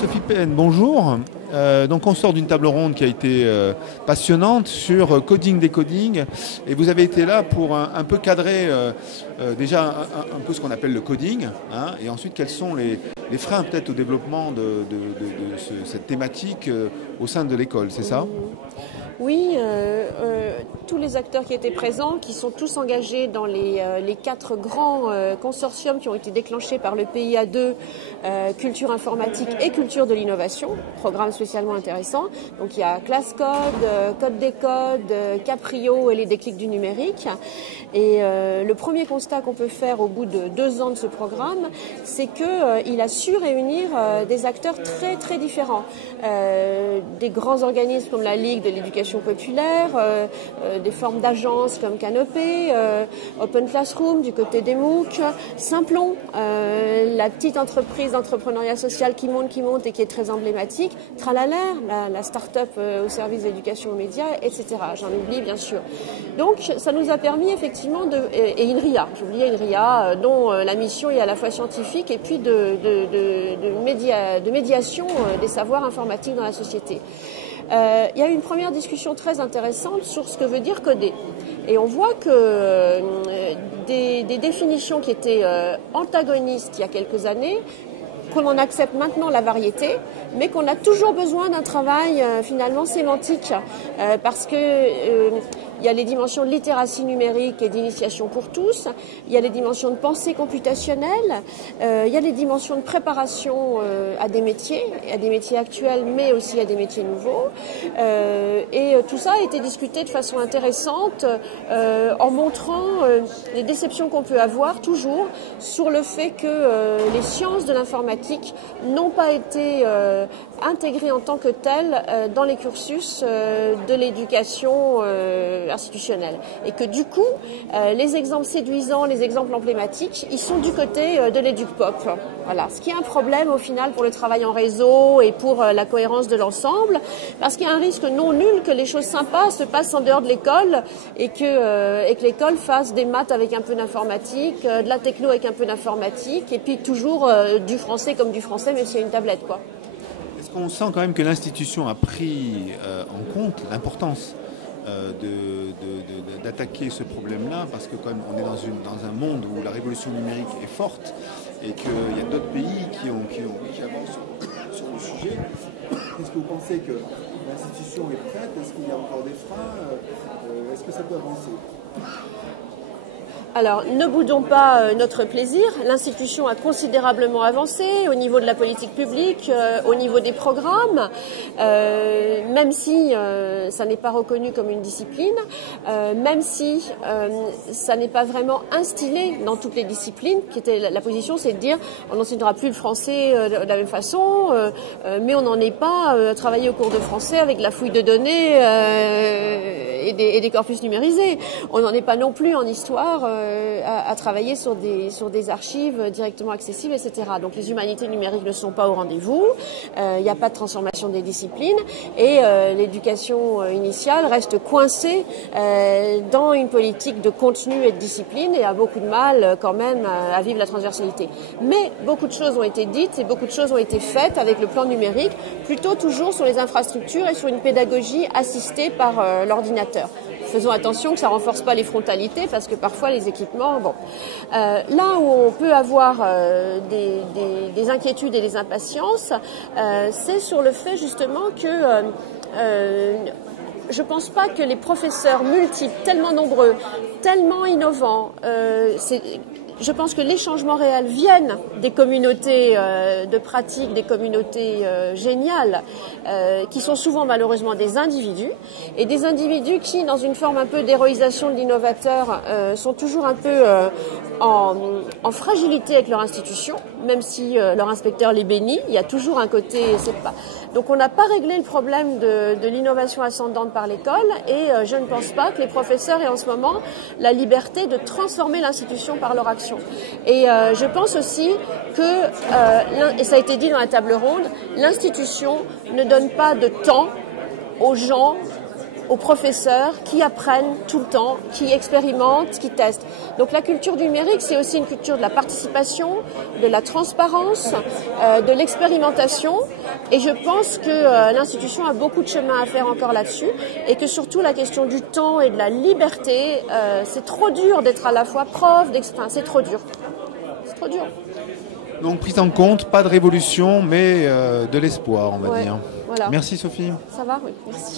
Sophie Pen, bonjour. Donc on sort d'une table ronde qui a été passionnante sur coding, décoding, et vous avez été là pour un peu cadrer déjà un peu ce qu'on appelle le coding, hein, et ensuite quels sont les freins peut-être au développement de cette thématique au sein de l'école, c'est ça? Oui, tous les acteurs qui étaient présents, qui sont tous engagés dans les 4 grands consortiums qui ont été déclenchés par le PIA2, culture informatique et culture de l'innovation, programme spécialement intéressant. Donc il y a ClassCode, Code des codes, Caprio et les déclics du numérique. Et le premier constat qu'on peut faire au bout de 2 ans de ce programme, c'est qu'il a su réunir des acteurs très très différents. Des grands organismes comme la Ligue de l'éducation populaire, des formes d'agences comme Canopé, Open Classroom du côté des MOOC, Simplon, la petite entreprise d'entrepreneuriat social qui monte et qui est très emblématique, Tralalaire, la start-up au service de l'éducation aux médias, etc. J'en oublie bien sûr. Donc ça nous a permis effectivement et INRIA, j'oubliais INRIA, dont la mission est à la fois scientifique et puis de médiation des savoirs informatiques dans la société. Il y a eu une première discussion très intéressante sur ce que veut dire coder. Et on voit que des définitions qui étaient antagonistes il y a quelques années, qu'on en accepte maintenant la variété, mais qu'on a toujours besoin d'un travail finalement sémantique, parce que il y a les dimensions de littératie numérique et d'initiation pour tous, il y a les dimensions de pensée computationnelle, il y a les dimensions de préparation à des métiers actuels, mais aussi à des métiers nouveaux. Et tout ça a été discuté de façon intéressante en montrant les déceptions qu'on peut avoir toujours sur le fait que les sciences de l'informatique n'ont pas été intégrées en tant que telles dans les cursus de l'éducation institutionnelle. Et que du coup, les exemples séduisants, les exemples emblématiques, ils sont du côté de l'éduc-pop. Voilà. Ce qui est un problème au final pour le travail en réseau et pour la cohérence de l'ensemble, parce qu'il y a un risque non nul que les choses sympas se passent en dehors de l'école et que l'école fasse des maths avec un peu d'informatique, de la techno avec un peu d'informatique, et puis toujours du français comme du français, mais s'il y a une tablette, quoi. Est-ce qu'on sent quand même que l'institution a pris en compte l'importance d'attaquer ce problème-là, parce que quand même on est dans un monde où la révolution numérique est forte et qu'il y a d'autres pays qui avancent sur le sujet. Est-ce que vous pensez que l'institution est prête? Est-ce qu'il y a encore des freins? Est-ce que ça peut avancer? Alors, ne boudons pas notre plaisir. L'institution a considérablement avancé au niveau de la politique publique, au niveau des programmes, même si ça n'est pas reconnu comme une discipline, même si ça n'est pas vraiment instillé dans toutes les disciplines. La position, c'est de dire on n'enseignera plus le français de la même façon, mais on n'en est pas travaillé au cours de français avec la fouille de données et des corpus numérisés. On n'en est pas non plus en histoire à travailler sur des archives directement accessibles, etc. Donc les humanités numériques ne sont pas au rendez-vous, il n'y a pas de transformation des disciplines, et l'éducation initiale reste coincée dans une politique de contenu et de discipline, et a beaucoup de mal quand même à vivre la transversalité. Mais beaucoup de choses ont été dites et beaucoup de choses ont été faites avec le plan numérique, plutôt toujours sur les infrastructures et sur une pédagogie assistée par l'ordinateur. Faisons attention que ça ne renforce pas les frontalités, parce que parfois les équipements... Bon. Là où on peut avoir des inquiétudes et des impatiences, c'est sur le fait justement que je ne pense pas que les professeurs multiples, tellement nombreux, tellement innovants, je pense que les changements réels viennent des communautés de pratique, des communautés géniales, qui sont souvent malheureusement des individus, et des individus qui, dans une forme un peu d'héroïsation de l'innovateur, sont toujours un peu en fragilité avec leur institution, même si leur inspecteur les bénit. Il y a toujours un côté... Donc on n'a pas réglé le problème de l'innovation ascendante par l'école, et je ne pense pas que les professeurs aient en ce moment la liberté de transformer l'institution par leur action. Et je pense aussi que, et ça a été dit dans la table ronde, l'institution ne donne pas de temps aux gens aux professeurs qui apprennent tout le temps, qui expérimentent, qui testent. Donc la culture numérique, c'est aussi une culture de la participation, de la transparence, de l'expérimentation. Et je pense que l'institution a beaucoup de chemin à faire encore là-dessus et que surtout la question du temps et de la liberté, c'est trop dur d'être à la fois prof, enfin, c'est trop dur. C'est trop dur. Donc prise en compte, pas de révolution, mais de l'espoir, on va dire. Voilà. Merci Sophie. Ça va, oui, merci.